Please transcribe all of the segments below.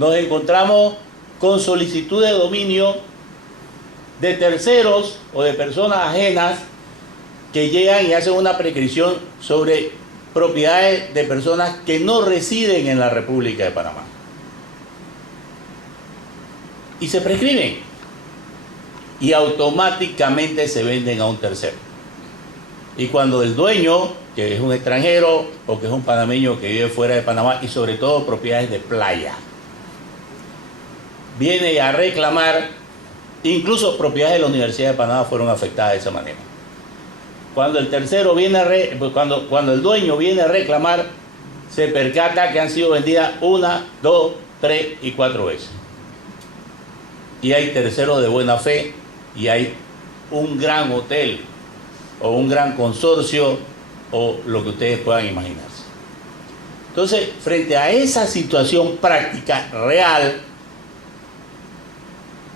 nos encontramos con solicitud de dominio de terceros o de personas ajenas que llegan y hacen una prescripción sobre propiedades de personas que no residen en la República de Panamá. Y se prescriben. Y automáticamente se venden a un tercero. Y cuando el dueño, que es un extranjero o que es un panameño que vive fuera de Panamá, y sobre todo propiedades de playa, viene a reclamar, incluso propiedades de la Universidad de Panamá fueron afectadas de esa manera. Cuando el tercero viene cuando el dueño viene a reclamar, se percata que han sido vendidas 1, 2, 3 y 4 veces. Y hay terceros de buena fe, y hay un gran hotel o un gran consorcio o lo que ustedes puedan imaginarse. Entonces, frente a esa situación práctica, real,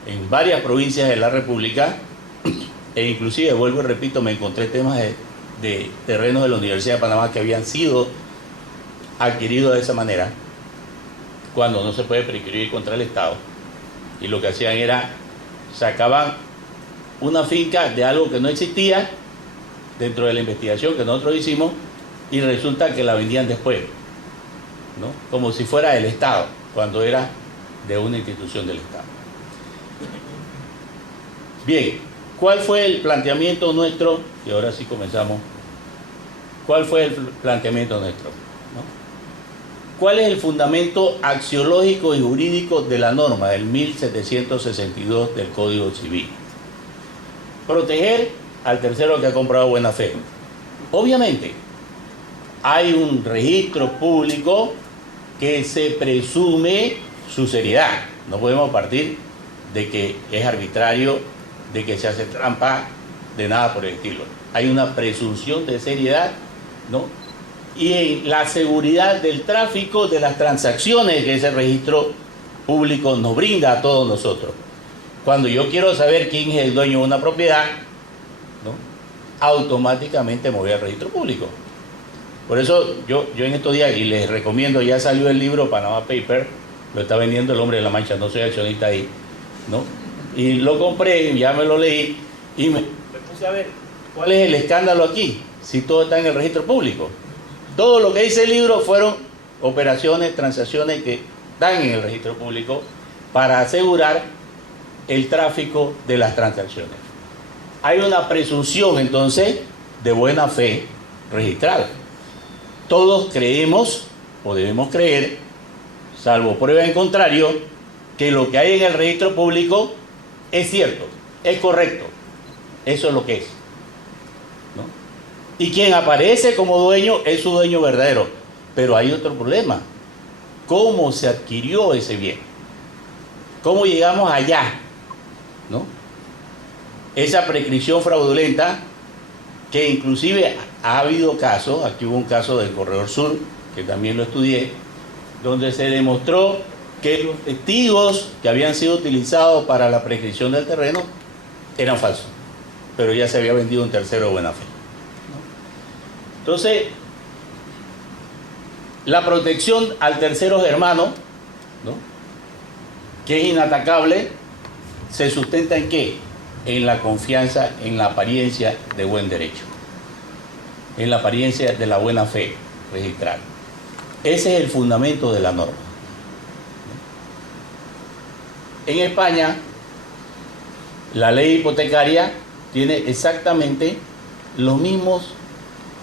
en varias provincias de la República, e inclusive, vuelvo y repito, me encontré temas de terrenos de la Universidad de Panamá que habían sido adquiridos de esa manera, cuando no se puede prescribir contra el Estado, y lo que hacían era, sacaban una finca de algo que no existía dentro de la investigación que nosotros hicimos, y resulta que la vendían después, ¿no? Como si fuera del Estado, cuando era de una institución del Estado. Bien, ¿cuál fue el planteamiento nuestro? Y ahora sí comenzamos. ¿Cuál fue el planteamiento nuestro? ¿No? ¿Cuál es el fundamento axiológico y jurídico de la norma del 1762 del Código Civil? Proteger al tercero que ha comprado buena fe. Obviamente, hay un registro público que se presume su seriedad. No podemos partir de que es arbitrario, de que se hace trampa, de nada por el estilo. Hay una presunción de seriedad, ¿no? Y la seguridad del tráfico de las transacciones que ese registro público nos brinda a todos nosotros. Cuando yo quiero saber quién es el dueño de una propiedad, ¿no?, automáticamente me voy al registro público. Por eso yo en estos días, y les recomiendo, ya salió el libro Panama Paper, lo está vendiendo El Hombre de la Mancha, no soy accionista ahí, ¿no? Y lo compré, ya me lo leí, y me puse a ver cuál es el escándalo aquí, si todo está en el registro público. Todo lo que dice el libro fueron operaciones, transacciones que están en el registro público para asegurar el tráfico de las transacciones. Hay una presunción entonces de buena fe registral. Todos creemos, o debemos creer, salvo prueba en contrario, que lo que hay en el registro público es cierto, es correcto. Eso es lo que es, ¿no? Y quien aparece como dueño es su dueño verdadero. Pero hay otro problema. ¿Cómo se adquirió ese bien? ¿Cómo llegamos allá? ¿No? Esa prescripción fraudulenta, que inclusive ha habido casos, aquí hubo un caso del Corredor Sur, que también lo estudié, donde se demostró que los testigos que habían sido utilizados para la prescripción del terreno eran falsos, pero ya se había vendido un tercero de buena fe, ¿no? Entonces, la protección al tercero germano, ¿no?, que es inatacable, se sustenta ¿en qué? En la confianza, en la apariencia de buen derecho, en la apariencia de la buena fe registral. Ese es el fundamento de la norma. En España, la ley hipotecaria tiene exactamente los mismos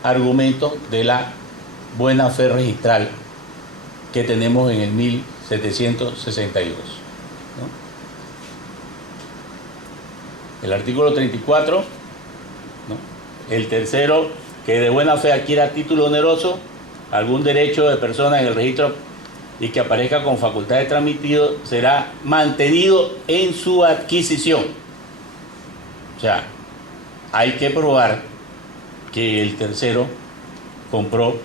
argumentos de la buena fe registral que tenemos en el 1762, ¿no? El artículo 34, ¿no?, el tercero que de buena fe adquiera título oneroso, algún derecho de persona en el registro y que aparezca con facultad de transmitido, será mantenido en su adquisición. O sea, hay que probar que el tercero compró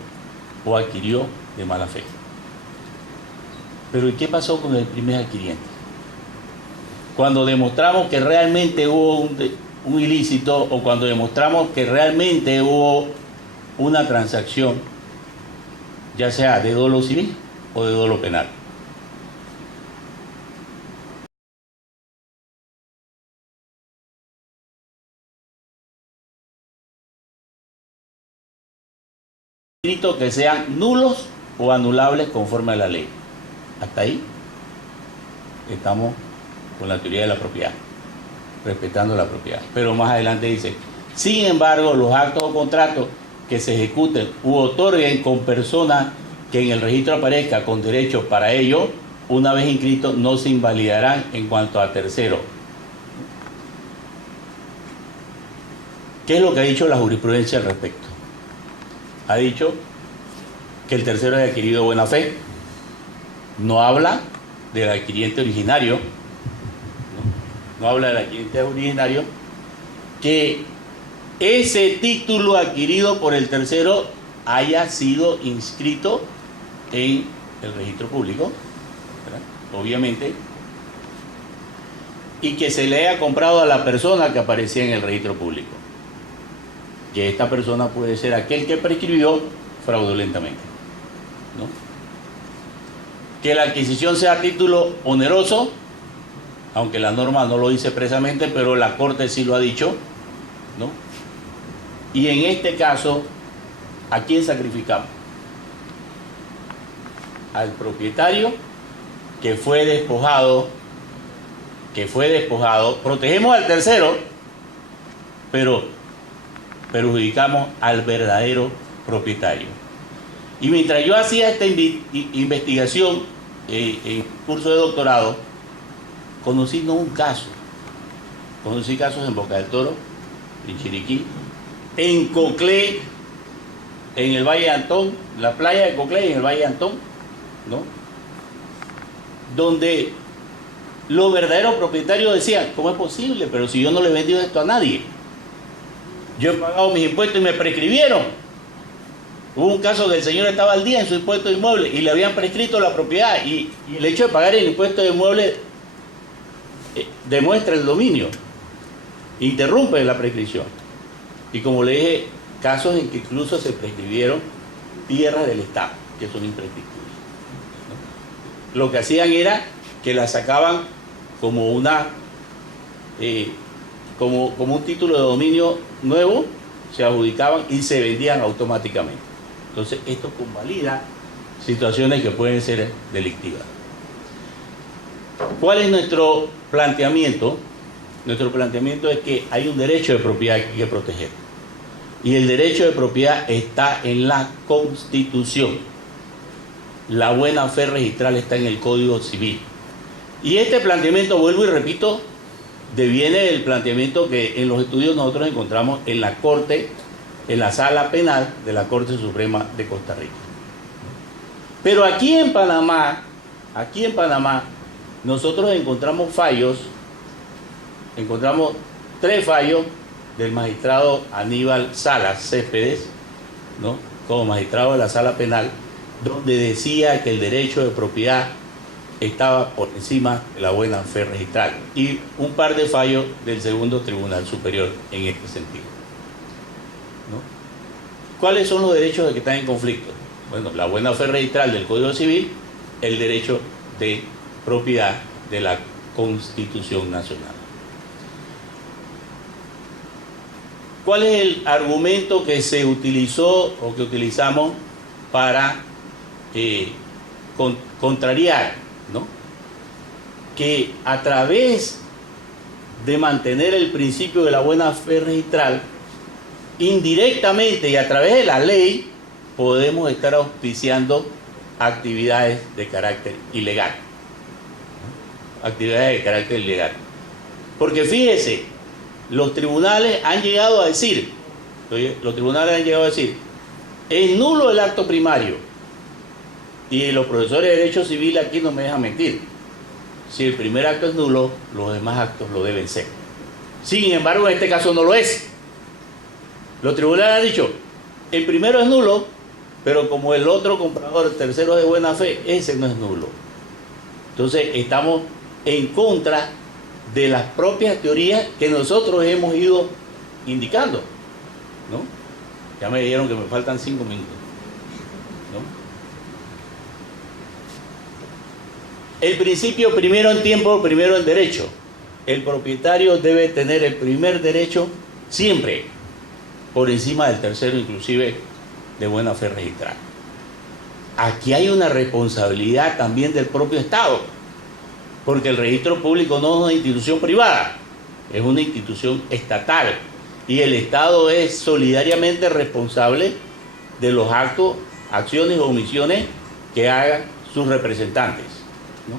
o adquirió de mala fe. Pero ¿y qué pasó con el primer adquiriente? Cuando demostramos que realmente hubo un ilícito, o cuando demostramos que realmente hubo una transacción, ya sea de dolo civil o de dolo penal. inscritos que sean nulos o anulables conforme a la ley. Hasta ahí estamos con la teoría de la propiedad, respetando la propiedad. Pero más adelante dice, sin embargo, los actos o contratos que se ejecuten u otorguen con persona que en el registro aparezca con derechos para ello, una vez inscritos, no se invalidarán en cuanto a tercero. ¿Qué es lo que ha dicho la jurisprudencia al respecto? Ha dicho que el tercero es adquirido de buena fe. No habla del adquiriente originario, no habla del adquiriente originario, que ese título adquirido por el tercero haya sido inscrito en el registro público, ¿verdad? Obviamente, y que se le haya comprado a la persona que aparecía en el registro público, que esta persona puede ser aquel que prescribió fraudulentamente, ¿no? Que la adquisición sea a título oneroso, aunque la norma no lo dice expresamente, pero la Corte sí lo ha dicho, ¿no? Y en este caso, ¿a quién sacrificamos? Al propietario que fue despojado, protegemos al tercero, pero perjudicamos al verdadero propietario. Y mientras yo hacía esta investigación en curso de doctorado, conocí no un caso, conocí casos en Boca del Toro, en Chiriquí, en Coclé, en el Valle de Antón, la playa de Coclé, en el Valle de Antón, ¿no? Donde los verdaderos propietarios decían, ¿cómo es posible? Pero si yo no le he vendido esto a nadie, yo he pagado mis impuestos y me prescribieron. Hubo un caso que el señor estaba al día en su impuesto de inmueble y le habían prescrito la propiedad, y el hecho de pagar el impuesto de inmueble demuestra el dominio, interrumpe la prescripción. Y como le dije, casos en que incluso se prescribieron tierras del Estado, que son imprescriptibles, ¿no? Lo que hacían era que la sacaban como una como un título de dominio nuevo, se adjudicaban y se vendían automáticamente. Entonces esto convalida situaciones que pueden ser delictivas. ¿Cuál es nuestro planteamiento? Nuestro planteamiento es que hay un derecho de propiedad que hay que proteger. Y el derecho de propiedad está en la Constitución. La buena fe registral está en el Código Civil. Y este planteamiento, vuelvo y repito, deviene del planteamiento que en los estudios nosotros encontramos en la Corte, en la Sala Penal de la Corte Suprema de Costa Rica. Pero aquí en Panamá, nosotros encontramos fallos, encontramos 3 fallos del magistrado Aníbal Salas Céspedes, ¿no?, como magistrado de la Sala Penal, donde decía que el derecho de propiedad estaba por encima de la buena fe registral, y un par de fallos del segundo Tribunal Superior en este sentido, ¿no? ¿Cuáles son los derechos que están en conflicto? Bueno, la buena fe registral del Código Civil, el derecho de propiedad de la Constitución Nacional. ¿Cuál es el argumento que se utilizó o que utilizamos para contrariar, ¿no?, que a través de mantener el principio de la buena fe registral, indirectamente y a través de la ley, podemos estar auspiciando actividades de carácter ilegal? Actividades de carácter ilegal. Porque fíjese, los tribunales han llegado a decir, es nulo el acto primario. Y los profesores de Derecho Civil aquí no me dejan mentir. Si el primer acto es nulo, los demás actos lo deben ser. Sin embargo, en este caso no lo es. Los tribunales han dicho, el primero es nulo, pero como el otro comprador, el tercero es de buena fe, ese no es nulo. Entonces, estamos en contra de las propias teorías que nosotros hemos ido indicando, ¿no? Ya me dijeron que me faltan 5 minutos, ¿no? El principio primero en tiempo, primero en derecho. El propietario debe tener el primer derecho siempre, por encima del tercero, inclusive de buena fe registral. Aquí hay una responsabilidad también del propio Estado, porque el registro público no es una institución privada, es una institución estatal, y el Estado es solidariamente responsable de los actos, acciones o omisiones que hagan sus representantes, ¿no?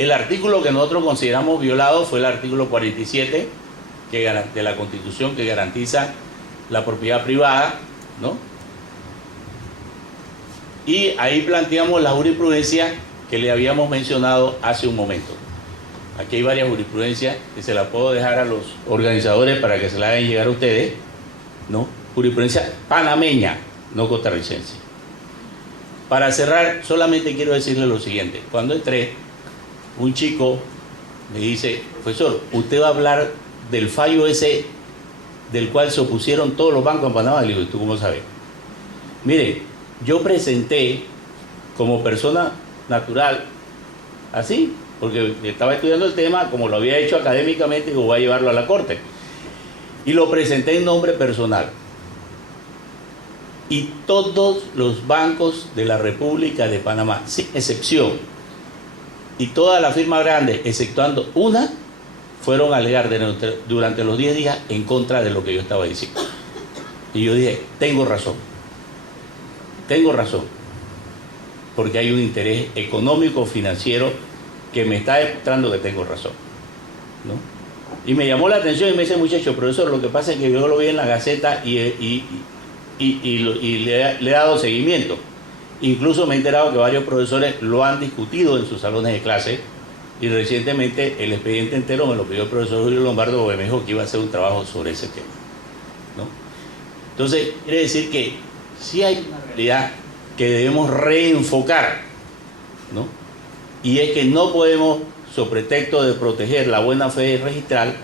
El artículo que nosotros consideramos violado fue el artículo 47 de la Constitución, que garantiza la propiedad privada, ¿no? Y ahí planteamos la jurisprudencia que le habíamos mencionado hace un momento. Aquí hay varias jurisprudencias que se las puedo dejar a los organizadores para que se las hagan llegar a ustedes, ¿no? Jurisprudencia panameña, no costarricense. Para cerrar, solamente quiero decirle lo siguiente. Cuando entré, un chico me dice: profesor, usted va a hablar del fallo ese del cual se opusieron todos los bancos en Panamá. Le digo: ¿y tú cómo sabes? Mire, yo presenté como persona natural, así, porque estaba estudiando el tema, como lo había hecho académicamente, digo, voy a llevarlo a la corte. Y lo presenté en nombre personal. Y todos los bancos de la República de Panamá, sin excepción, y toda la firma grande, exceptuando una, fueron a alegar durante los 10 días en contra de lo que yo estaba diciendo. Y yo dije: tengo razón, porque hay un interés económico, financiero, que me está demostrando que tengo razón, ¿no? Y me llamó la atención y me dice: muchacho, profesor, lo que pasa es que yo lo vi en la Gaceta y le he dado seguimiento. Incluso me he enterado que varios profesores lo han discutido en sus salones de clase, y recientemente el expediente entero me lo pidió el profesor Julio Lombardo, porque me dijo que iba a hacer un trabajo sobre ese tema, ¿no? Entonces, quiere decir que sí hay una realidad que debemos reenfocar, ¿no? Y es que no podemos, sobre pretexto de proteger la buena fe registral,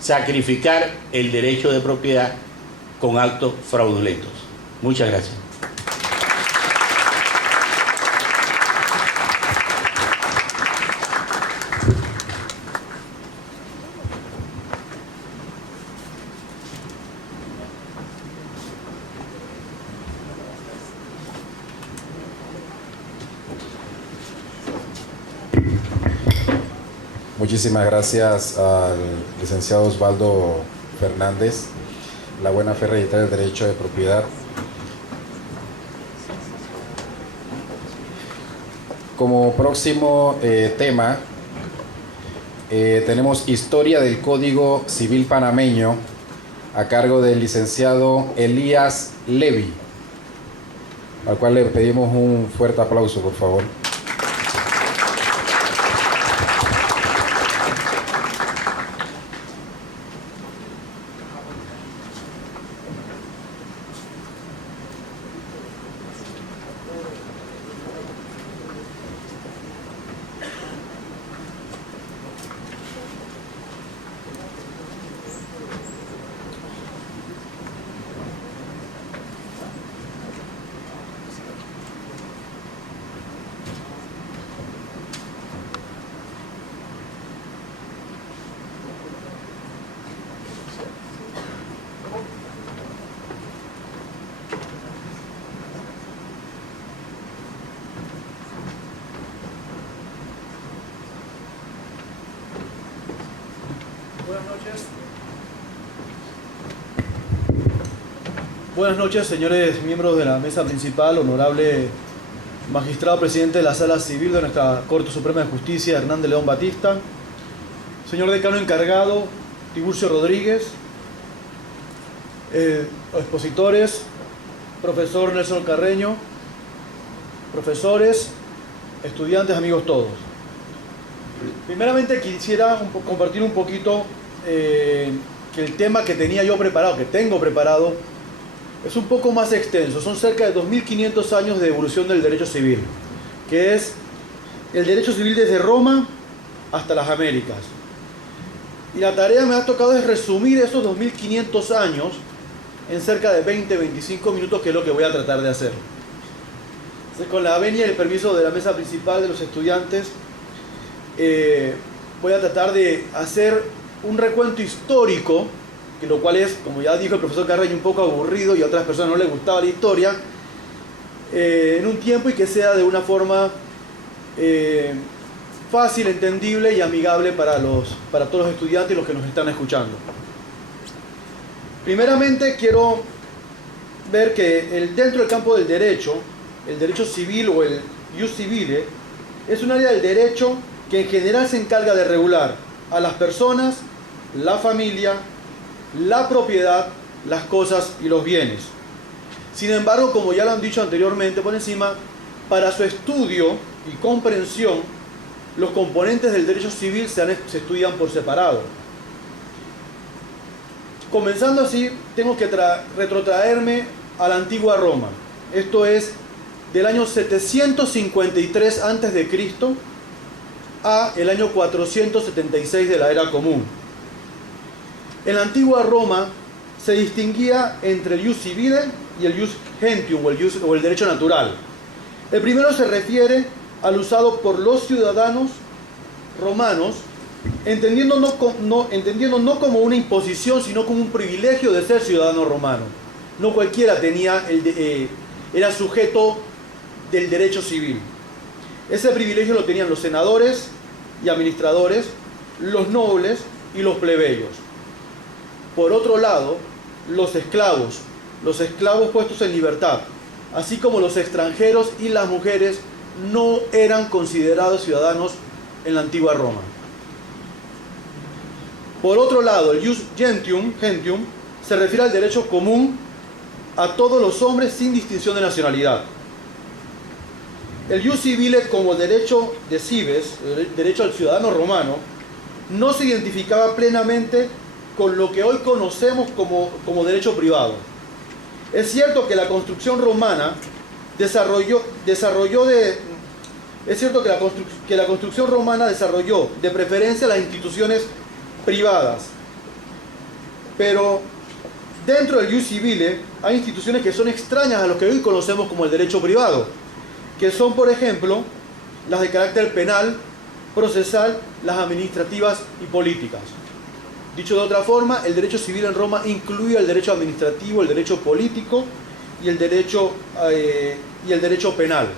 sacrificar el derecho de propiedad con actos fraudulentos. Muchas gracias. Muchísimas gracias al licenciado Osvaldo Fernández. La buena fe registral del derecho de propiedad. Como próximo tema, tenemos Historia del Código Civil Panameño, a cargo del licenciado Elías Levy, al cual le pedimos un fuerte aplauso, por favor. Buenas noches, señores miembros de la mesa principal, honorable magistrado presidente de la Sala Civil de nuestra Corte Suprema de Justicia, Hernández León Batista, señor decano encargado, Tiburcio Rodríguez, expositores, profesor Nelson Carreño, profesores, estudiantes, amigos todos. Primeramente quisiera compartir un poquito que el tema que tenía yo preparado, que tengo preparado, es un poco más extenso. Son cerca de 2500 años de evolución del derecho civil, que es el derecho civil desde Roma hasta las Américas. Y la tarea me ha tocado es resumir esos 2500 años en cerca de 20-25 minutos, que es lo que voy a tratar de hacer. Entonces, con la venia y el permiso de la mesa principal de los estudiantes, voy a tratar de hacer un recuento histórico que lo cual es, como ya dijo el profesor Carreño, un poco aburrido y a otras personas no les gustaba la historia, en un tiempo, y que sea de una forma fácil, entendible y amigable para todos los estudiantes y los que nos están escuchando. Primeramente quiero ver que dentro del campo del derecho, el derecho civil o el ius civile, es un área del derecho que en general se encarga de regular a las personas, la familia, la propiedad, las cosas y los bienes. Sin embargo, como ya lo han dicho anteriormente por encima, para su estudio y comprensión, los componentes del derecho civil se estudian por separado. Comenzando así, tengo que retrotraerme a la antigua Roma. Esto es del año 753 a.C. a el año 476 de la era común. En la antigua Roma se distinguía entre el ius civile y el ius gentium o el derecho natural. El primero se refiere al usado por los ciudadanos romanos, entendiendo no como una imposición, sino como un privilegio de ser ciudadano romano. No cualquiera era sujeto del derecho civil. Ese privilegio lo tenían los senadores y administradores, los nobles y los plebeyos. Por otro lado, los esclavos puestos en libertad, así como los extranjeros y las mujeres, no eran considerados ciudadanos en la antigua Roma. Por otro lado, el ius gentium se refiere al derecho común a todos los hombres sin distinción de nacionalidad. El ius civile, como derecho de cives, el derecho al ciudadano romano, no se identificaba plenamente con lo que hoy conocemos como derecho privado. Es cierto que la construcción romana desarrolló de preferencia las instituciones privadas, pero dentro del ius civile hay instituciones que son extrañas a lo que hoy conocemos como el derecho privado, que son, por ejemplo, las de carácter penal, procesal, las administrativas y políticas. Dicho de otra forma, el derecho civil en Roma incluía el derecho administrativo, el derecho político y el derecho penal.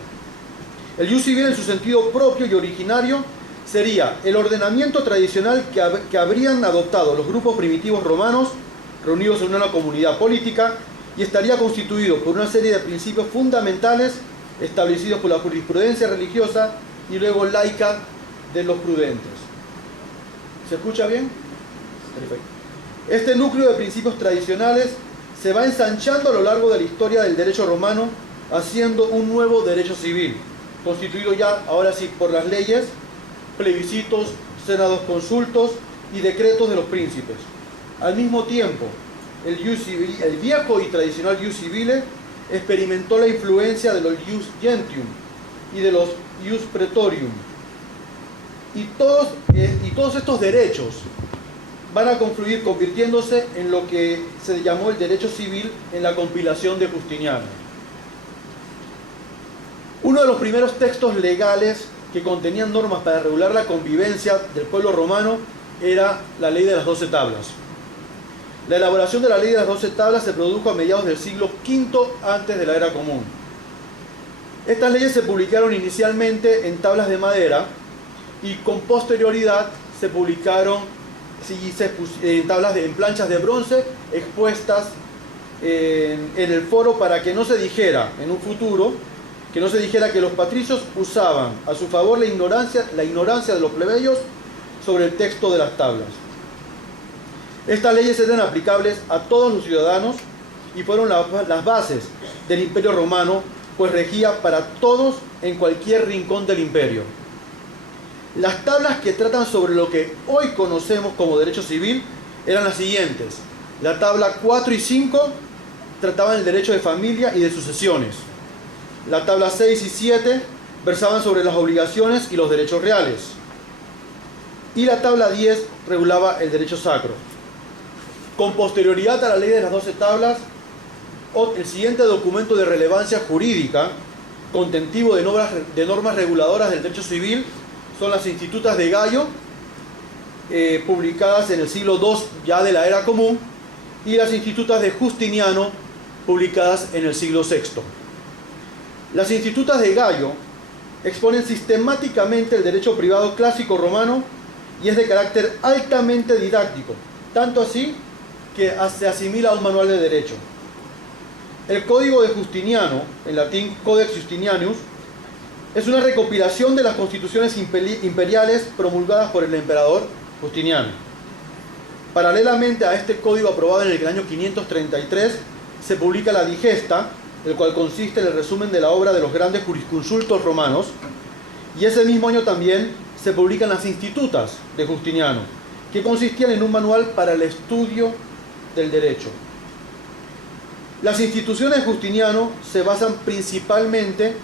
El ius civil, en su sentido propio y originario, sería el ordenamiento tradicional que habrían adoptado los grupos primitivos romanos reunidos en una comunidad política, y estaría constituido por una serie de principios fundamentales establecidos por la jurisprudencia religiosa y luego laica de los prudentes. ¿Se escucha bien? Perfecto. Este núcleo de principios tradicionales se va ensanchando a lo largo de la historia del derecho romano, haciendo un nuevo derecho civil, constituido ya, ahora sí, por las leyes, plebiscitos, senados consultos y decretos de los príncipes. Al mismo tiempo, el viejo y tradicional ius civile experimentó la influencia de los ius gentium y de los ius praetorium. Y todos estos derechos van a confluir convirtiéndose en lo que se llamó el derecho civil en la compilación de Justiniano. Uno de los primeros textos legales que contenían normas para regular la convivencia del pueblo romano era la Ley de las 12 Tablas. La elaboración de la Ley de las 12 Tablas se produjo a mediados del siglo V antes de la Era Común. Estas leyes se publicaron inicialmente en tablas de madera y con posterioridad se publicaron en planchas de bronce expuestas en el foro, para que no se dijera en un futuro, que no se dijera que los patricios usaban a su favor la ignorancia de los plebeyos sobre el texto de las tablas. Estas leyes eran aplicables a todos los ciudadanos y fueron las bases del Imperio Romano, pues regía para todos en cualquier rincón del imperio. Las tablas que tratan sobre lo que hoy conocemos como derecho civil eran las siguientes. La tabla 4 y 5 trataban el derecho de familia y de sucesiones. La tabla 6 y 7 versaban sobre las obligaciones y los derechos reales. Y la tabla 10 regulaba el derecho sacro. Con posterioridad a la Ley de las 12 Tablas, el siguiente documento de relevancia jurídica, contentivo de normas reguladoras del derecho civil, son las Institutas de Gallo, publicadas en el siglo II ya de la Era Común, y las Institutas de Justiniano, publicadas en el siglo VI. Las Institutas de Gallo exponen sistemáticamente el derecho privado clásico romano y es de carácter altamente didáctico, tanto así que se asimila a un manual de derecho. El Código de Justiniano, en latín Codex Justinianus, es una recopilación de las constituciones imperiales promulgadas por el emperador Justiniano. Paralelamente a este código aprobado en el año 533, se publica la Digesta, el cual consiste en el resumen de la obra de los grandes jurisconsultos romanos, y ese mismo año también se publican las Institutas de Justiniano, que consistían en un manual para el estudio del derecho. Las instituciones de Justiniano se basan principalmente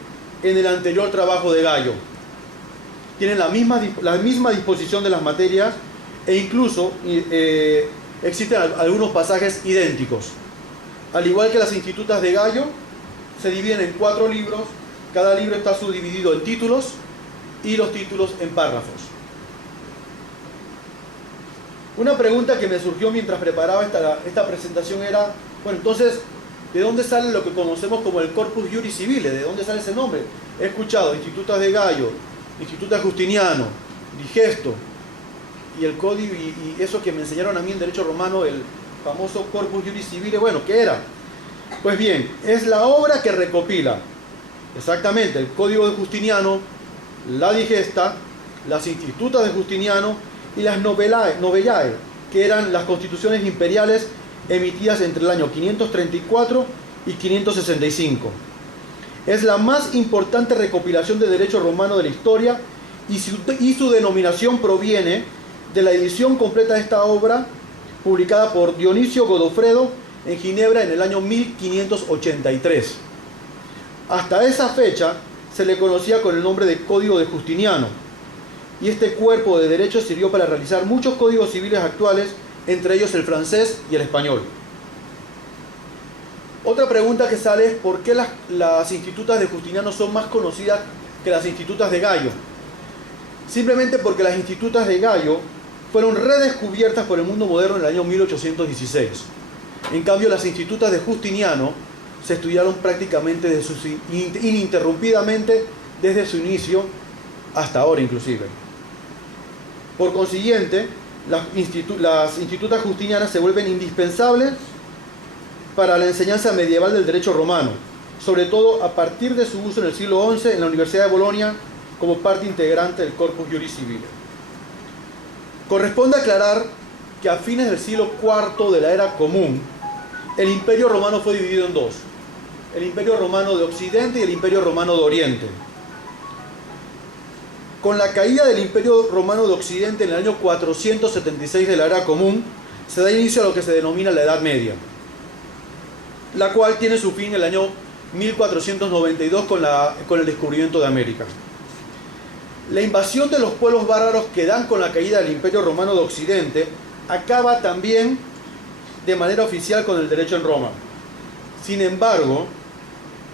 en el anterior trabajo de Gallo. Tienen la misma disposición de las materias e incluso existen algunos pasajes idénticos. Al igual que las Institutas de Gallo, se dividen en 4 libros. Cada libro está subdividido en títulos y los títulos en párrafos. Una pregunta que me surgió mientras preparaba esta presentación era, bueno, entonces, ¿de dónde sale lo que conocemos como el Corpus Juris Civile? ¿De dónde sale ese nombre? He escuchado Institutas de Gallo, Institutas de Justiniano, Digesto, y el código, y eso que me enseñaron a mí en Derecho Romano, el famoso Corpus Juris Civile. Bueno, ¿qué era? Pues bien, es la obra que recopila exactamente el Código de Justiniano, la Digesta, las Institutas de Justiniano y las Novellae, que eran las constituciones imperiales emitidas entre el año 534 y 565. Es la más importante recopilación de derecho romano de la historia y su denominación proviene de la edición completa de esta obra publicada por Dionisio Godofredo en Ginebra en el año 1583. Hasta esa fecha se le conocía con el nombre de Código de Justiniano, y este cuerpo de derecho sirvió para realizar muchos códigos civiles actuales, entre ellos el francés y el español. Otra pregunta que sale es ¿por qué las Institutas de Justiniano son más conocidas que las Institutas de Gallo? Simplemente porque las Institutas de Gallo fueron redescubiertas por el mundo moderno en el año 1816. En cambio, las Institutas de Justiniano se estudiaron prácticamente ininterrumpidamente desde su inicio hasta ahora inclusive. Por consiguiente, las Institutas Justinianas se vuelven indispensables para la enseñanza medieval del derecho romano, sobre todo a partir de su uso en el siglo XI en la Universidad de Bolonia como parte integrante del Corpus Juris Civile. Corresponde aclarar que a fines del siglo IV de la Era Común, el Imperio Romano fue dividido en dos: el Imperio Romano de Occidente y el Imperio Romano de Oriente. Con la caída del Imperio Romano de Occidente en el año 476 de la Era Común, se da inicio a lo que se denomina la Edad Media, la cual tiene su fin en el año 1492 con el descubrimiento de América. La invasión de los pueblos bárbaros que dan con la caída del Imperio Romano de Occidente acaba también de manera oficial con el derecho en Roma. Sin embargo,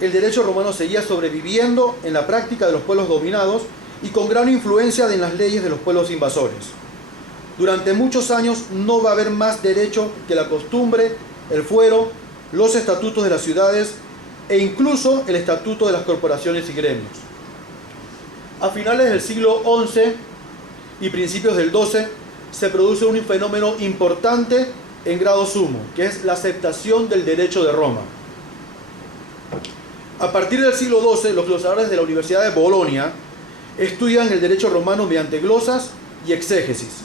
el derecho romano seguía sobreviviendo en la práctica de los pueblos dominados y con gran influencia en las leyes de los pueblos invasores. Durante muchos años no va a haber más derecho que la costumbre, el fuero, los estatutos de las ciudades e incluso el estatuto de las corporaciones y gremios. A finales del siglo XI y principios del XII se produce un fenómeno importante en grado sumo, que es la aceptación del derecho de Roma. A partir del siglo XII, los glosadores de la Universidad de Bolonia estudian el derecho romano mediante glosas y exégesis.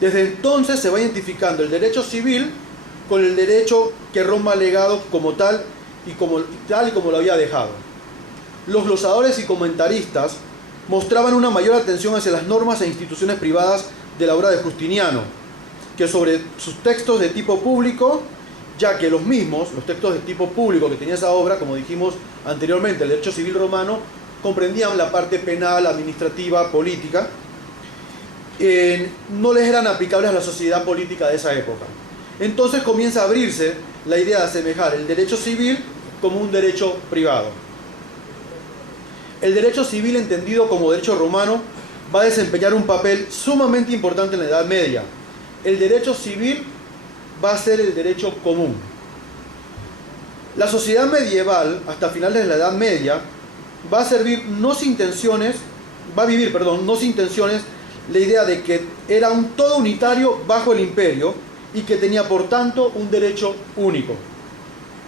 Desde entonces se va identificando el derecho civil con el derecho que Roma ha legado como tal y como lo había dejado. Los glosadores y comentaristas mostraban una mayor atención hacia las normas e instituciones privadas de la obra de Justiniano que sobre sus textos de tipo público, ya que los textos de tipo público que tenía esa obra, como dijimos anteriormente, el derecho civil romano, comprendían la parte penal, administrativa, política, no les eran aplicables a la sociedad política de esa época. Entonces comienza a abrirse la idea de asemejar el derecho civil como un derecho privado. El derecho civil, entendido como derecho romano, va a desempeñar un papel sumamente importante en la Edad Media. El derecho civil va a ser el derecho común. La sociedad medieval, hasta finales de la Edad Media, va a vivir no sin intenciones la idea de que era un todo unitario bajo el imperio y que tenía por tanto un derecho único,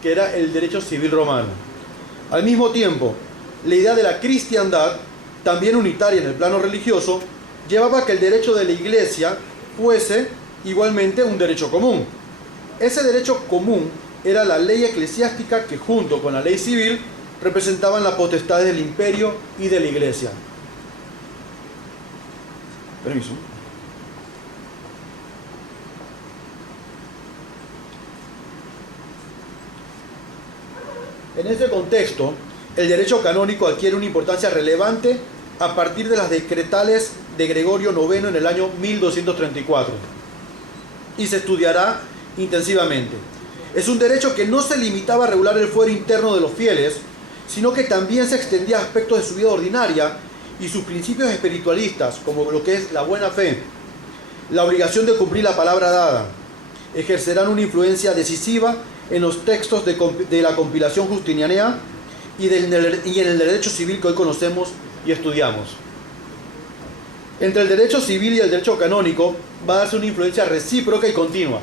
que era el derecho civil romano. Al mismo tiempo, la idea de la cristiandad, también unitaria en el plano religioso, llevaba a que el derecho de la Iglesia fuese igualmente un derecho común. Ese derecho común era la ley eclesiástica que, junto con la ley civil, representaban las potestades del imperio y de la Iglesia. Permiso. En ese contexto, el derecho canónico adquiere una importancia relevante a partir de las decretales de Gregorio IX en el año 1234 y se estudiará intensivamente. Es un derecho que no se limitaba a regular el fuero interno de los fieles, sino que también se extendía a aspectos de su vida ordinaria y sus principios espiritualistas, como lo que es la buena fe, la obligación de cumplir la palabra dada, ejercerán una influencia decisiva en los textos de la compilación justinianea y en el derecho civil que hoy conocemos y estudiamos. Entre el derecho civil y el derecho canónico va a darse una influencia recíproca y continua.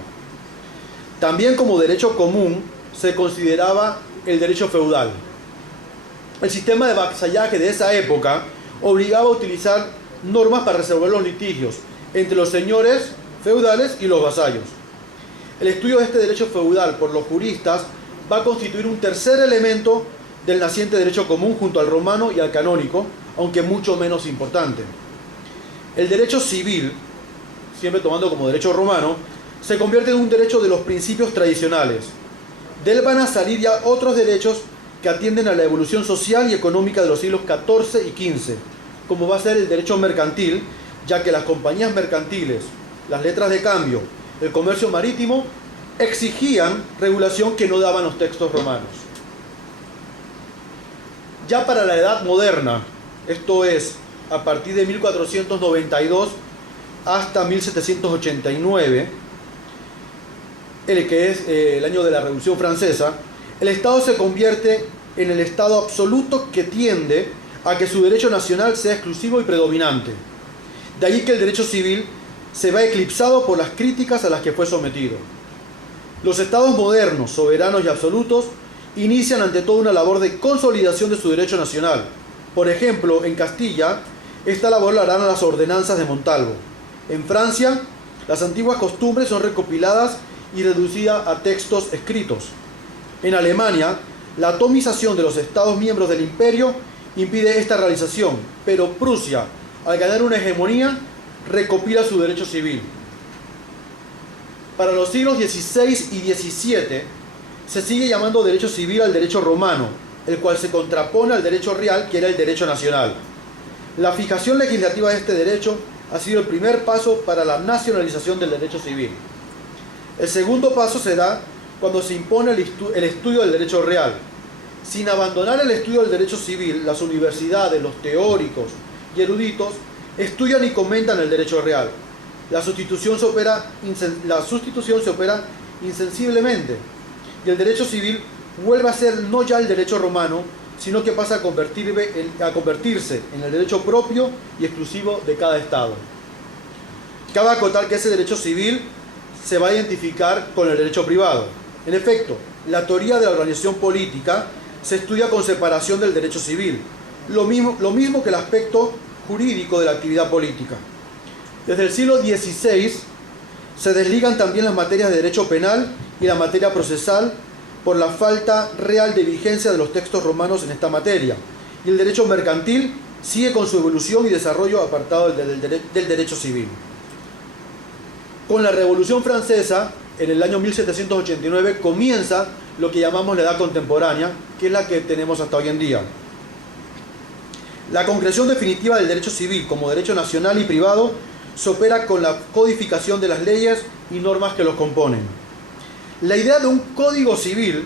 También como derecho común se consideraba el derecho feudal. El sistema de vasallaje de esa época obligaba a utilizar normas para resolver los litigios entre los señores feudales y los vasallos. El estudio de este derecho feudal por los juristas va a constituir un tercer elemento del naciente derecho común junto al romano y al canónico, aunque mucho menos importante. El derecho civil, siempre tomando como derecho romano, se convierte en un derecho de los principios tradicionales. De él van a salir ya otros derechos que atienden a la evolución social y económica de los siglos XIV y XV, como va a ser el derecho mercantil, ya que las compañías mercantiles, las letras de cambio, el comercio marítimo, exigían regulación que no daban los textos romanos. Ya para la Edad Moderna, esto es, a partir de 1492 hasta 1789, el que es el año de la Revolución Francesa, el Estado se convierte en el Estado absoluto que tiende a que su derecho nacional sea exclusivo y predominante. De ahí que el derecho civil se va eclipsado por las críticas a las que fue sometido. Los estados modernos, soberanos y absolutos, inician ante todo una labor de consolidación de su derecho nacional. Por ejemplo, en Castilla, esta labor la harán las ordenanzas de Montalvo. En Francia, las antiguas costumbres son recopiladas y reducidas a textos escritos. En Alemania, la atomización de los estados miembros del imperio impide esta realización, pero Prusia, al ganar una hegemonía, recopila su derecho civil. Para los siglos XVI y XVII se sigue llamando derecho civil al derecho romano, el cual se contrapone al derecho real, que era el derecho nacional. La fijación legislativa de este derecho ha sido el primer paso para la nacionalización del derecho civil. El segundo paso se da cuando se impone el estudio del derecho real. Sin abandonar el estudio del derecho civil, las universidades, los teóricos y eruditos estudian y comentan el derecho real. La sustitución se opera insensiblemente y el derecho civil vuelve a ser no ya el derecho romano, sino que pasa a convertirse en el derecho propio y exclusivo de cada Estado. Cabe acotar que ese derecho civil se va a identificar con el derecho privado. En efecto, la teoría de la organización política se estudia con separación del derecho civil, lo mismo que el aspecto jurídico de la actividad política. Desde el siglo XVI se desligan también las materias de derecho penal y la materia procesal por la falta real de vigencia de los textos romanos en esta materia, y el derecho mercantil sigue con su evolución y desarrollo apartado del derecho civil. Con la Revolución Francesa, en el año 1789, comienza lo que llamamos la Edad Contemporánea, que es la que tenemos hasta hoy en día. La concreción definitiva del derecho civil como derecho nacional y privado se opera con la codificación de las leyes y normas que los componen. La idea de un código civil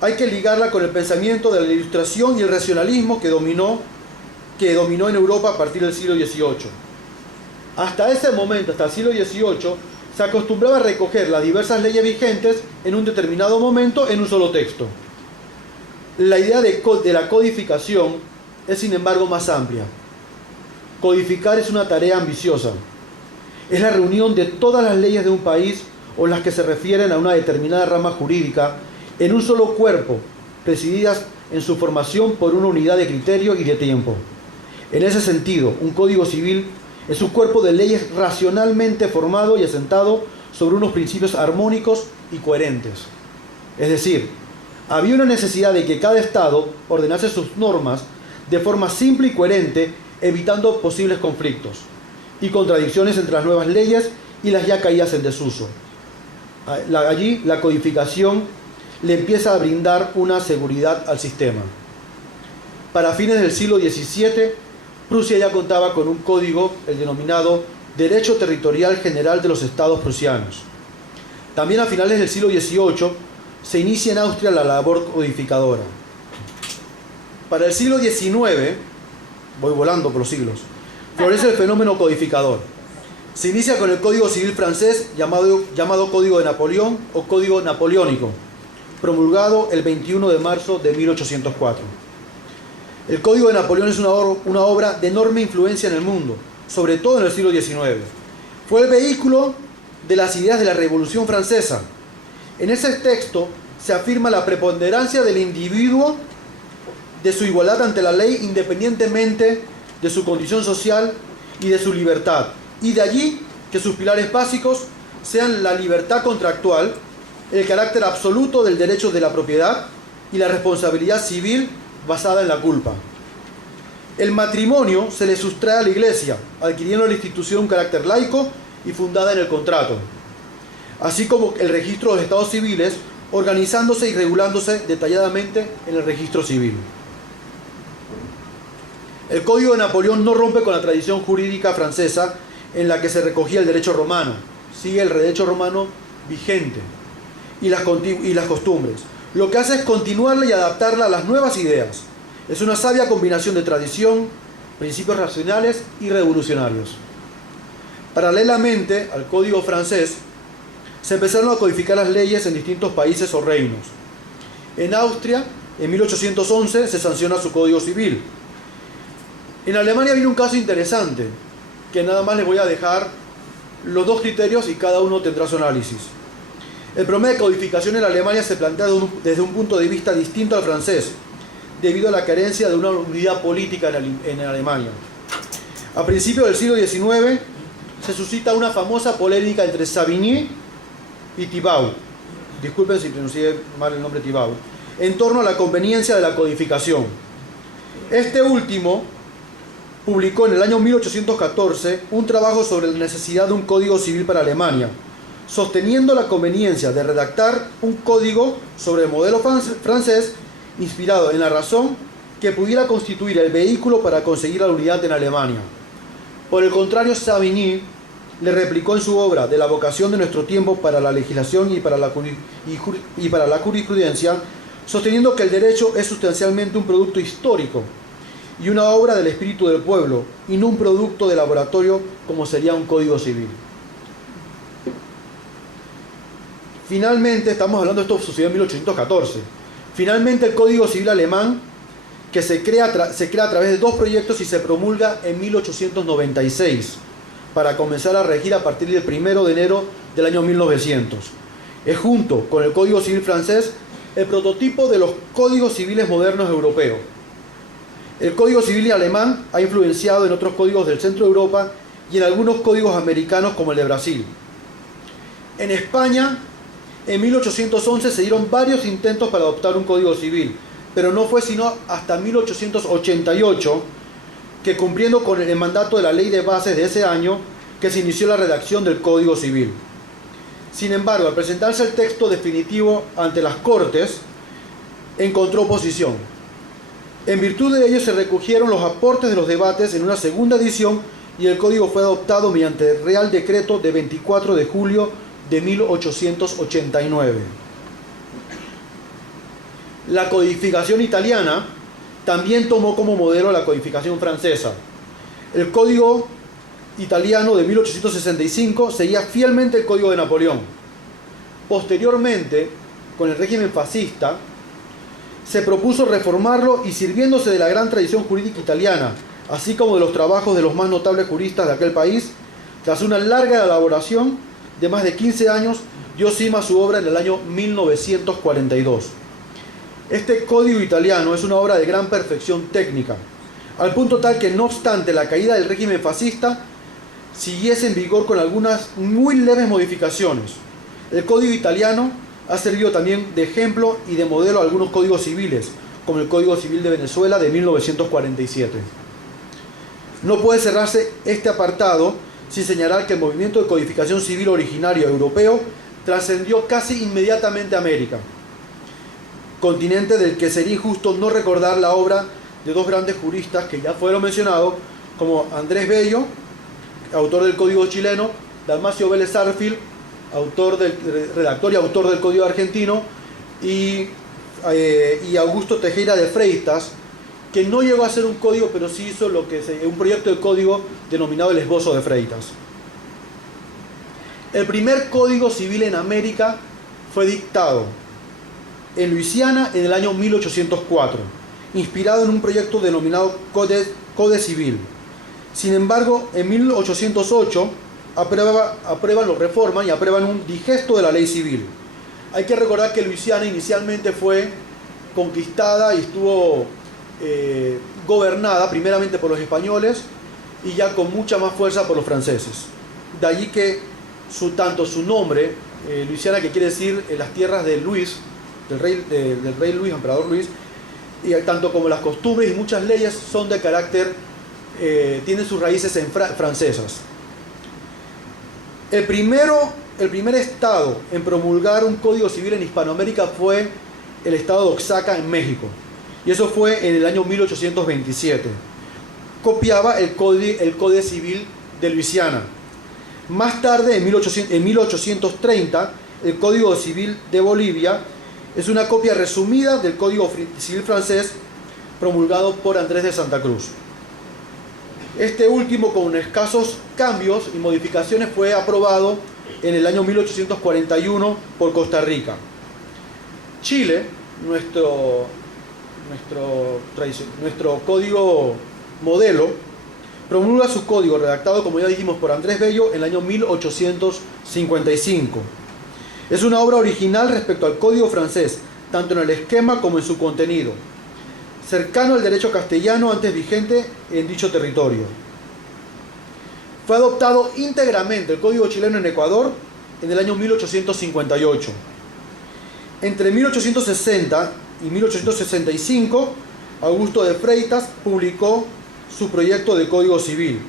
hay que ligarla con el pensamiento de la Ilustración y el racionalismo que dominó en Europa a partir del siglo XVIII. Hasta ese momento, hasta el siglo XVIII, se acostumbraba a recoger las diversas leyes vigentes en un determinado momento en un solo texto. La idea de la codificación es, sin embargo, más amplia. Codificar es una tarea ambiciosa. Es la reunión de todas las leyes de un país o las que se refieren a una determinada rama jurídica en un solo cuerpo, presididas en su formación por una unidad de criterio y de tiempo. En ese sentido, un código civil es un cuerpo de leyes racionalmente formado y asentado sobre unos principios armónicos y coherentes. Es decir, había una necesidad de que cada Estado ordenase sus normas de forma simple y coherente, evitando posibles conflictos y contradicciones entre las nuevas leyes y las ya caídas en desuso. Allí la codificación le empieza a brindar una seguridad al sistema. Para fines del siglo XVII, Prusia ya contaba con un código, el denominado Derecho Territorial General de los Estados Prusianos. También a finales del siglo XVIII se inicia en Austria la labor codificadora. Para el siglo XIX, voy volando por los siglos, florece el fenómeno codificador. Se inicia con el Código Civil francés llamado Código de Napoleón o Código Napoleónico, promulgado el 21 de marzo de 1804. El Código de Napoleón es una obra de enorme influencia en el mundo, sobre todo en el siglo XIX. Fue el vehículo de las ideas de la Revolución Francesa. En ese texto se afirma la preponderancia del individuo, de su igualdad ante la ley, independientemente de su condición social y de su libertad. Y de allí que sus pilares básicos sean la libertad contractual, el carácter absoluto del derecho de la propiedad y la responsabilidad civil basada en la culpa. El matrimonio se le sustrae a la Iglesia, adquiriendo a la institución un carácter laico y fundada en el contrato, así como el registro de los estados civiles, organizándose y regulándose detalladamente en el registro civil. El Código de Napoleón no rompe con la tradición jurídica francesa en la que se recogía el derecho romano, sigue el derecho romano vigente y las costumbres. Lo que hace es continuarla y adaptarla a las nuevas ideas. Es una sabia combinación de tradición, principios racionales y revolucionarios. Paralelamente al Código francés, se empezaron a codificar las leyes en distintos países o reinos. En Austria, en 1811, se sanciona su Código Civil. En Alemania viene un caso interesante, que nada más les voy a dejar los dos criterios y cada uno tendrá su análisis. El problema de codificación en Alemania se plantea desde un punto de vista distinto al francés, debido a la carencia de una unidad política en Alemania. A principios del siglo XIX se suscita una famosa polémica entre Savigny y Thibaut, disculpen si pronuncié mal el nombre Thibaut, en torno a la conveniencia de la codificación. Este último publicó en el año 1814 un trabajo sobre la necesidad de un código civil para Alemania, sosteniendo la conveniencia de redactar un código sobre el modelo francés inspirado en la razón que pudiera constituir el vehículo para conseguir la unidad en Alemania. Por el contrario, Savigny le replicó en su obra De la vocación de nuestro tiempo para la legislación y para la jurisprudencia, sosteniendo que el derecho es sustancialmente un producto histórico y una obra del espíritu del pueblo, y no un producto de laboratorio como sería un código civil. Finalmente, estamos hablando de esto sucedió en 1814. Finalmente, el Código Civil alemán, que se crea a través de dos proyectos y se promulga en 1896, para comenzar a regir a partir del 1 de enero del año 1900. Es, junto con el Código Civil francés, el prototipo de los códigos civiles modernos europeos. El Código Civil alemán ha influenciado en otros códigos del centro de Europa y en algunos códigos americanos como el de Brasil. En España, en 1811 se dieron varios intentos para adoptar un código civil, pero no fue sino hasta 1888 que, cumpliendo con el mandato de la ley de bases de ese año, que se inició la redacción del Código Civil. Sin embargo, al presentarse el texto definitivo ante las Cortes, encontró oposición. En virtud de ello se recogieron los aportes de los debates en una segunda edición y el código fue adoptado mediante el Real Decreto de 24 de julio de 1889. La codificación italiana también tomó como modelo la codificación francesa. El código italiano de 1865 seguía fielmente el Código de Napoleón. Posteriormente, con el régimen fascista, se propuso reformarlo y, sirviéndose de la gran tradición jurídica italiana, así como de los trabajos de los más notables juristas de aquel país, tras una larga elaboración de más de 15 años, dio cima a su obra en el año 1942. Este código italiano es una obra de gran perfección técnica, al punto tal que, no obstante la caída del régimen fascista, siguiese en vigor con algunas muy leves modificaciones. El código italiano ha servido también de ejemplo y de modelo a algunos códigos civiles, como el Código Civil de Venezuela de 1947. No puede cerrarse este apartado sin señalar que el movimiento de codificación civil originario europeo trascendió casi inmediatamente a América, continente del que sería injusto no recordar la obra de dos grandes juristas que ya fueron mencionados, como Andrés Bello, autor del Código chileno, Dalmacio Vélez Arfield, redactor y autor del Código argentino, y Augusto Tejera de Freitas, que no llegó a ser un código, pero sí hizo un proyecto de código denominado el Esbozo de Freitas. El primer código civil en América fue dictado en Luisiana en el año 1804, inspirado en un proyecto denominado Code Civil. Sin embargo, en 1808 lo reforman y aprueban un digesto de la ley civil. Hay que recordar que Luisiana inicialmente fue conquistada y estuvo gobernada primeramente por los españoles y ya con mucha más fuerza por los franceses. De allí que tanto su nombre, Luisiana, que quiere decir las tierras de Luis, del rey Luis, emperador Luis, y tanto como las costumbres y muchas leyes son de carácter, tienen sus raíces francesas. El primer estado en promulgar un código civil en Hispanoamérica fue el estado de Oaxaca, en México, y eso fue en el año 1827. Copiaba el Código Civil de Luisiana. Más tarde, en 1830, el Código Civil de Bolivia es una copia resumida del Código Civil francés promulgado por Andrés de Santa Cruz. Este último, con escasos cambios y modificaciones, fue aprobado en el año 1841 por Costa Rica. Chile, nuestro código modelo, promulga su código, redactado, como ya dijimos, por Andrés Bello en el año 1855. Es una obra original respecto al código francés, tanto en el esquema como en su contenido, cercano al derecho castellano antes vigente en dicho territorio. Fue adoptado íntegramente el código chileno en Ecuador en el año 1858. Entre 1860 y 1865, Augusto de Freitas publicó su proyecto de Código Civil.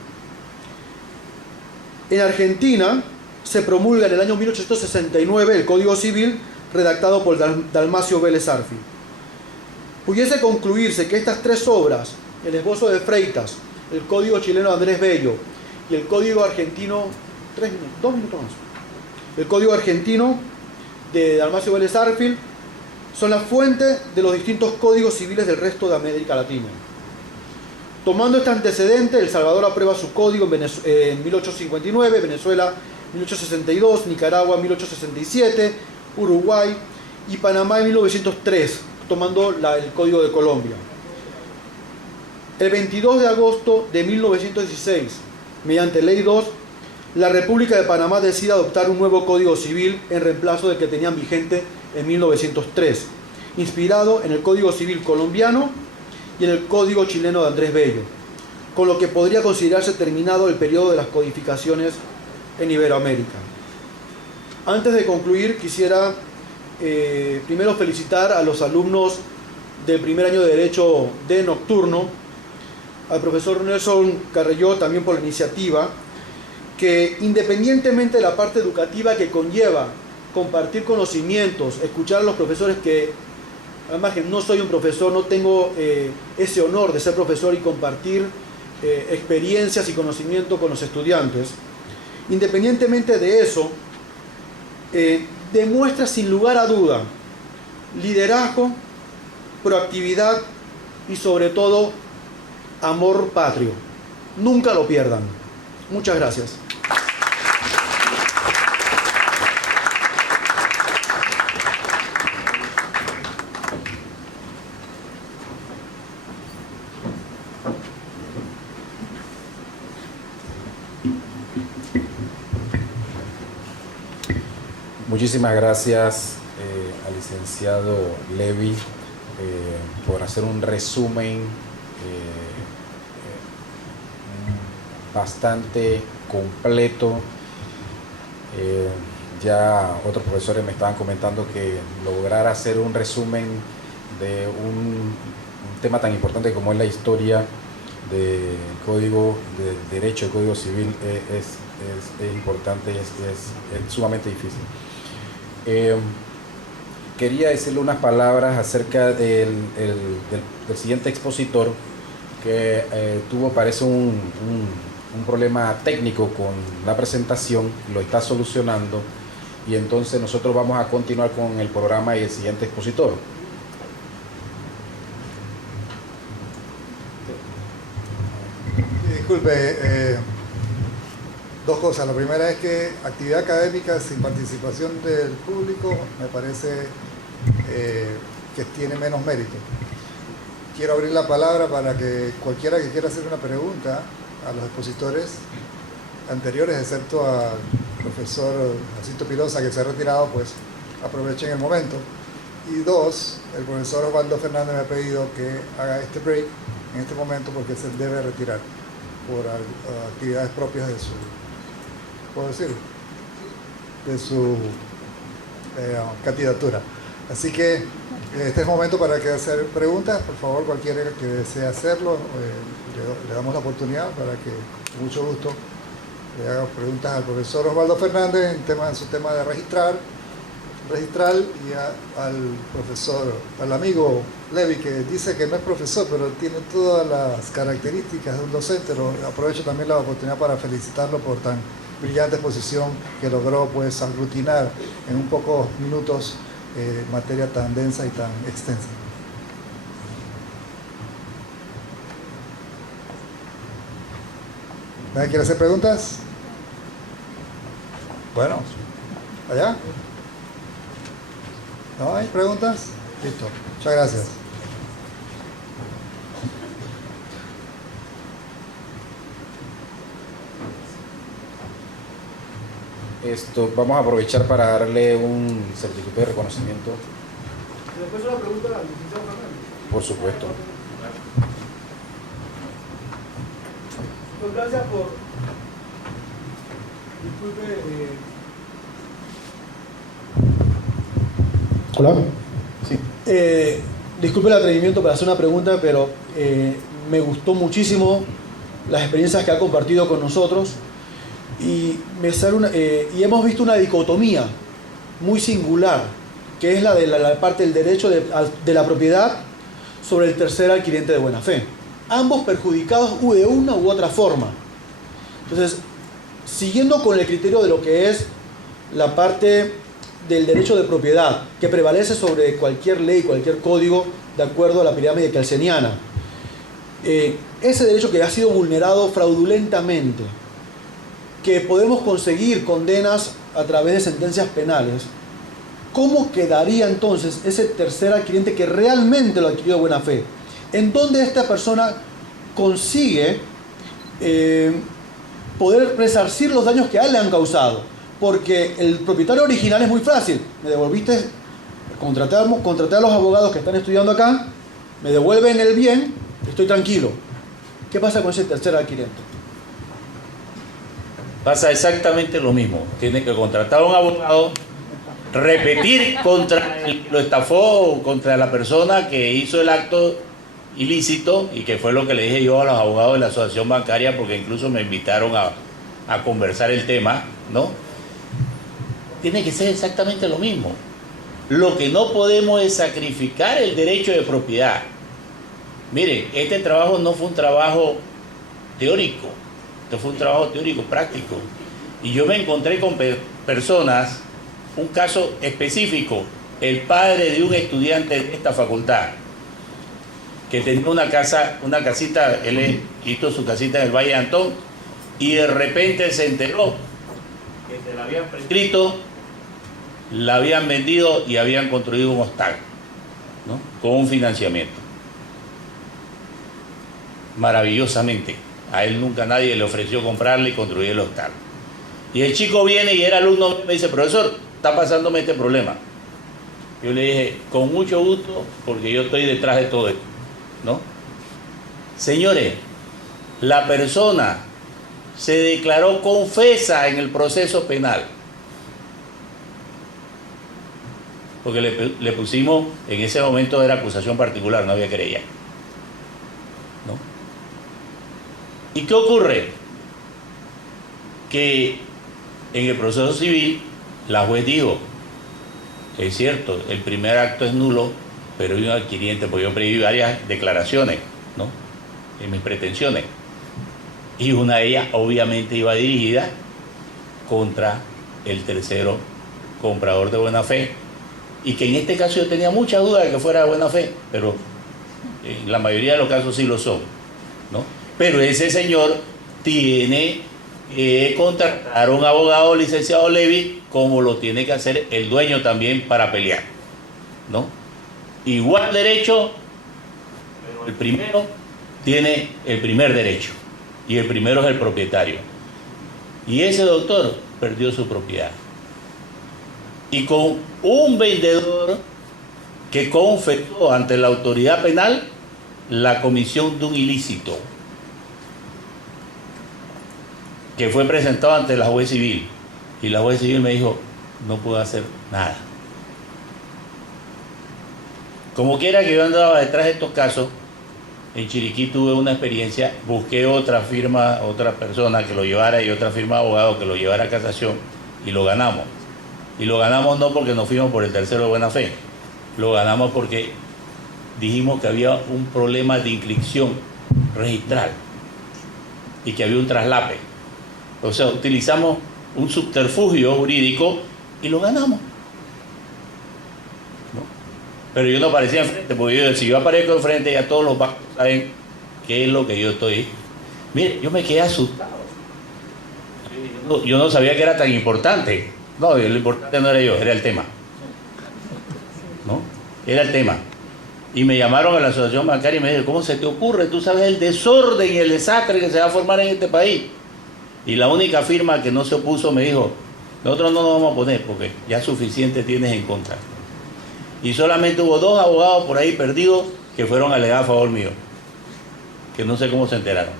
En Argentina se promulga en el año 1869 el Código Civil, redactado por Dalmacio Vélez Arfield. Pudiese concluirse que estas tres obras, el Esbozo de Freitas, el Código chileno de Andrés Bello y el Código argentino, 2 minutos más, el Código argentino de Dalmacio Vélez Arfield, son la fuente de los distintos códigos civiles del resto de América Latina. Tomando este antecedente, El Salvador aprueba su código en 1859, Venezuela 1862, Nicaragua 1867, Uruguay y Panamá en 1903, tomando el Código de Colombia. El 22 de agosto de 1916, mediante Ley 2, la República de Panamá decide adoptar un nuevo Código Civil en reemplazo del que tenían vigente en 1903, inspirado en el Código Civil colombiano y en el Código chileno de Andrés Bello, con lo que podría considerarse terminado el periodo de las codificaciones en Iberoamérica. Antes de concluir, quisiera primero felicitar a los alumnos del primer año de Derecho de Nocturno, al profesor Nelson Carrelló también por la iniciativa, que independientemente de la parte educativa que conlleva compartir conocimientos, escuchar a los profesores, que además que no soy un profesor, no tengo ese honor de ser profesor y compartir experiencias y conocimiento con los estudiantes, independientemente de eso, demuestra sin lugar a duda liderazgo, proactividad y sobre todo amor patrio. Nunca lo pierdan. Muchas gracias. Muchísimas gracias al licenciado Levy por hacer un resumen bastante completo. Ya otros profesores me estaban comentando que lograr hacer un resumen de un tema tan importante como es la historia del Código de Derecho, el Código Civil, es importante y es sumamente difícil. Quería decirle unas palabras acerca del siguiente expositor que tuvo, parece un problema técnico con la presentación, lo está solucionando, y entonces nosotros vamos a continuar con el programa y el siguiente expositor. Disculpe, dos cosas. La primera es que actividad académica sin participación del público me parece que tiene menos mérito. Quiero abrir la palabra para que cualquiera que quiera hacer una pregunta a los expositores anteriores, excepto al profesor Jacinto Pirosa, que se ha retirado, pues aprovechen el momento. Y dos, el profesor Osvaldo Fernández me ha pedido que haga este break en este momento porque se debe retirar por actividades propias de su, ¿puedo decir?, de su candidatura. Así que este es el momento para que hacer preguntas. Por favor, cualquiera que desee hacerlo, le damos la oportunidad para que, con mucho gusto, le haga preguntas al profesor Osvaldo Fernández en su tema de registrar y al profesor, al amigo Levy, que dice que no es profesor, pero tiene todas las características de un docente. Aprovecho también la oportunidad para felicitarlo por tan brillante exposición que logró, pues, aglutinar en un pocos minutos materia tan densa y tan extensa. ¿Nadie quiere hacer preguntas? Bueno, ¿allá? ¿No hay preguntas? Listo. Muchas gracias. Vamos a aprovechar para darle un certificado de reconocimiento. Después una pregunta al licenciado Fernández. Por supuesto. Pues gracias por... Disculpe... Hola. Sí. Disculpe el atrevimiento para hacer una pregunta, pero me gustó muchísimo las experiencias que ha compartido con nosotros y y hemos visto una dicotomía muy singular, que es la de la parte del derecho de la propiedad sobre el tercer adquiriente de buena fe. Ambos perjudicados de una u otra forma. Entonces, siguiendo con el criterio de lo que es la parte del derecho de propiedad, que prevalece sobre cualquier ley, cualquier código, de acuerdo a la pirámide kelseniana. Ese derecho que ha sido vulnerado fraudulentamente, que podemos conseguir condenas a través de sentencias penales, ¿cómo quedaría entonces ese tercer adquiriente que realmente lo adquirió de buena fe? ¿En dónde esta persona consigue poder resarcir los daños que a él le han causado? Porque el propietario original es muy fácil. Me devolviste, contraté a los abogados que están estudiando acá, me devuelven el bien, estoy tranquilo. ¿Qué pasa con ese tercer adquirente? Pasa exactamente lo mismo. Tiene que contratar a un abogado, repetir contra el que lo estafó, contra la persona que hizo el acto ilícito, y que fue lo que le dije yo a los abogados de la asociación bancaria, porque incluso me invitaron a conversar el tema, ¿no? Tiene que ser exactamente lo mismo. Lo que no podemos es sacrificar el derecho de propiedad. Miren, este trabajo no fue un trabajo teórico, esto fue un trabajo teórico práctico. Y yo me encontré con personas, un caso específico, el padre de un estudiante de esta facultad, que tenía una casita, él hizo su casita en el Valle de Antón, y de repente se enteró que se la habían prescrito, la habían vendido y habían construido un hostal, ¿no? Con un financiamiento. Maravillosamente. A él nunca nadie le ofreció comprarle y construir el hostal. Y el chico viene y era alumno, me dice, profesor, está pasándome este problema. Yo le dije, con mucho gusto, porque yo estoy detrás de todo esto, ¿no? Señores, la persona se declaró confesa en el proceso penal. Porque le pusimos, en ese momento era acusación particular, no había querella, ¿no? ¿Y qué ocurre? Que en el proceso civil la juez dijo, es cierto, el primer acto es nulo, pero hay un adquiriente, porque yo preví varias declaraciones, ¿no?, en mis pretensiones. Y una de ellas obviamente iba dirigida contra el tercero comprador de buena fe, y que en este caso yo tenía mucha duda de que fuera de buena fe, pero en la mayoría de los casos sí lo son, ¿no? Pero ese señor tiene que contratar a un abogado licenciado Levy, como lo tiene que hacer el dueño también para pelear, ¿no? Igual derecho, pero el primero tiene el primer derecho y el primero es el propietario. Y ese doctor perdió su propiedad. Y con un vendedor que confesó ante la autoridad penal la comisión de un ilícito que fue presentado ante la juez civil, y la juez civil me dijo, no puedo hacer nada. Como quiera que yo andaba detrás de estos casos, en Chiriquí tuve una experiencia, busqué otra firma, otra persona que lo llevara y otra firma de abogado que lo llevara a casación, y lo ganamos. Y lo ganamos no porque nos fuimos por el tercero de buena fe, lo ganamos porque dijimos que había un problema de inscripción registral y que había un traslape. O sea, utilizamos un subterfugio jurídico y lo ganamos, ¿no? Pero yo no aparecía enfrente, porque si yo aparezco enfrente ya todos los bancos saben qué es lo que yo estoy. Mire, yo me quedé asustado. Yo no sabía que era tan importante. No, lo importante no era yo, era el tema, ¿no? Era el tema. Y me llamaron a la asociación bancaria y me dijeron, ¿cómo se te ocurre? Tú sabes el desorden y el desastre que se va a formar en este país. Y la única firma que no se opuso me dijo, nosotros no nos vamos a poner porque ya suficiente tienes en contra. Y solamente hubo 2 abogados por ahí perdidos que fueron a alegar a favor mío, que no sé cómo se enteraron.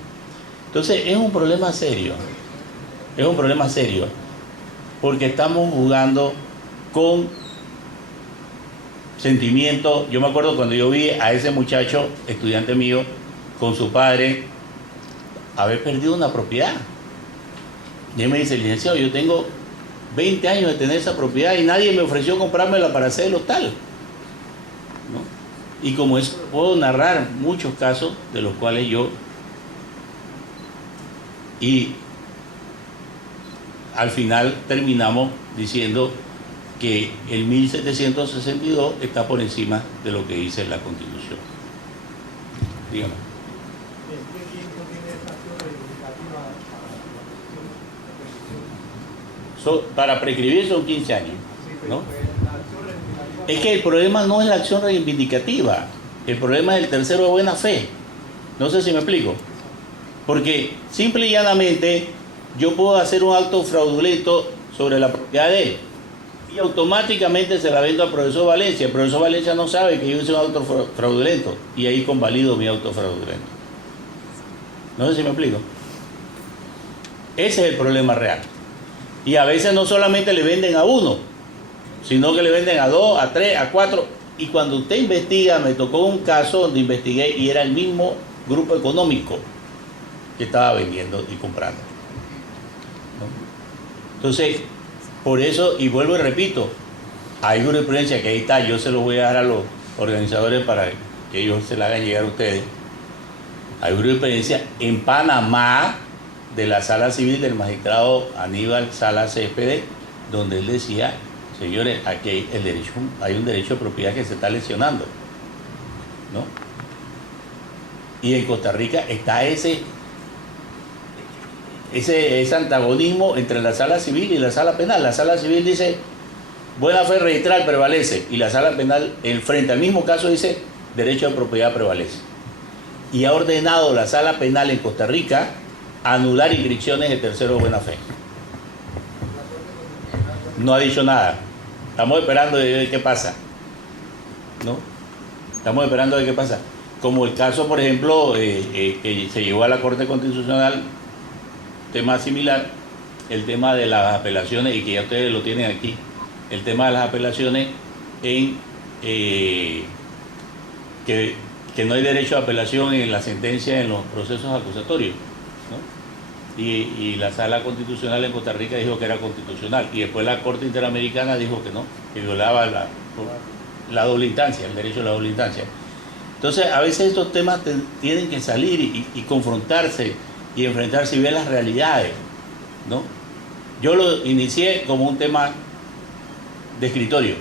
Entonces es un problema serio, porque estamos jugando con sentimientos. Yo me acuerdo cuando yo vi a ese muchacho, estudiante mío, con su padre, haber perdido una propiedad. Y él me dice, licenciado, yo tengo 20 años de tener esa propiedad y nadie me ofreció comprármela para hacer el hostal, ¿no? Y como eso puedo narrar muchos casos de los cuales yo... Y al final terminamos diciendo que el 1762 está por encima de lo que dice la Constitución. Dígame. Para prescribir son 15 años, ¿no? Es que el problema no es la acción reivindicativa, el problema es el tercero de buena fe. No sé si me explico. Porque simple y llanamente yo puedo hacer un acto fraudulento sobre la propiedad de él y automáticamente se la vendo al profesor Valencia. El profesor Valencia no sabe que yo hice un auto fraudulento y ahí convalido mi auto fraudulento. No sé si me explico. Ese es el problema real. Y a veces no solamente le venden a uno, sino que le venden a 2, a 3, a 4. Y cuando usted investiga, me tocó un caso donde investigué y era el mismo grupo económico que estaba vendiendo y comprando, ¿no? Entonces, por eso, y vuelvo y repito, hay jurisprudencia que ahí está, yo se lo voy a dar a los organizadores para que ellos se la hagan llegar a ustedes. Hay jurisprudencia en Panamá de la Sala Civil del magistrado Aníbal Salas Céspedes, donde él decía, señores, aquí hay un derecho de propiedad que se está lesionando, ¿no? Y en Costa Rica está ese ese antagonismo entre la sala civil y la sala penal. La sala civil dice buena fe registral prevalece y la sala penal frente al mismo caso dice derecho de propiedad prevalece. Y ha ordenado la sala penal en Costa Rica anular inscripciones de terceros de buena fe. No ha dicho nada. Estamos esperando de ver qué pasa, ¿no? Estamos esperando de qué pasa. Como el caso, por ejemplo, que se llevó a la Corte Constitucional, tema similar, el tema de las apelaciones, y que ya ustedes lo tienen aquí, el tema de las apelaciones en que no hay derecho a apelación en la sentencia en los procesos acusatorios, ¿no? Y la Sala Constitucional en Costa Rica dijo que era constitucional, y después la Corte Interamericana dijo que no, que violaba la doble instancia, el derecho a la doble instancia. Entonces, a veces estos temas tienen que salir y confrontarse y enfrentarse y ver las realidades, ¿no? Yo lo inicié como un tema de escritorio,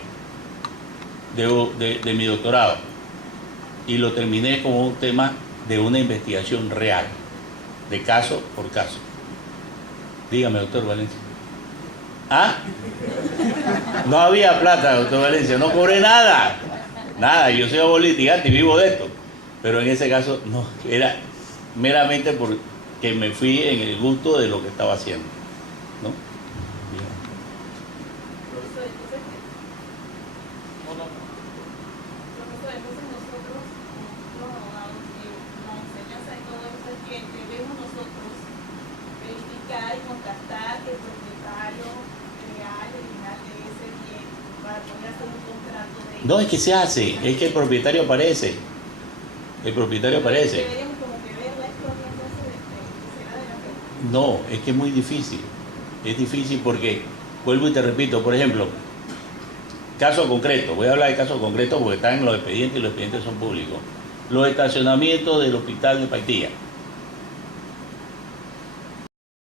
de mi doctorado, y lo terminé como un tema de una investigación real, de caso por caso. Dígame, doctor Valencia. ¿Ah? No había plata, doctor Valencia, no cobré nada. Nada, yo soy abogado litigante y vivo de esto. Pero en ese caso no, era meramente porque me fui en el gusto de lo que estaba haciendo, ¿no? No, es que se hace, es que el propietario aparece. El propietario aparece. No, es que es muy difícil. Es difícil porque, vuelvo y te repito, por ejemplo, caso concreto, voy a hablar de casos concretos porque están en los expedientes y los expedientes son públicos. Los estacionamientos del hospital de Paitilla.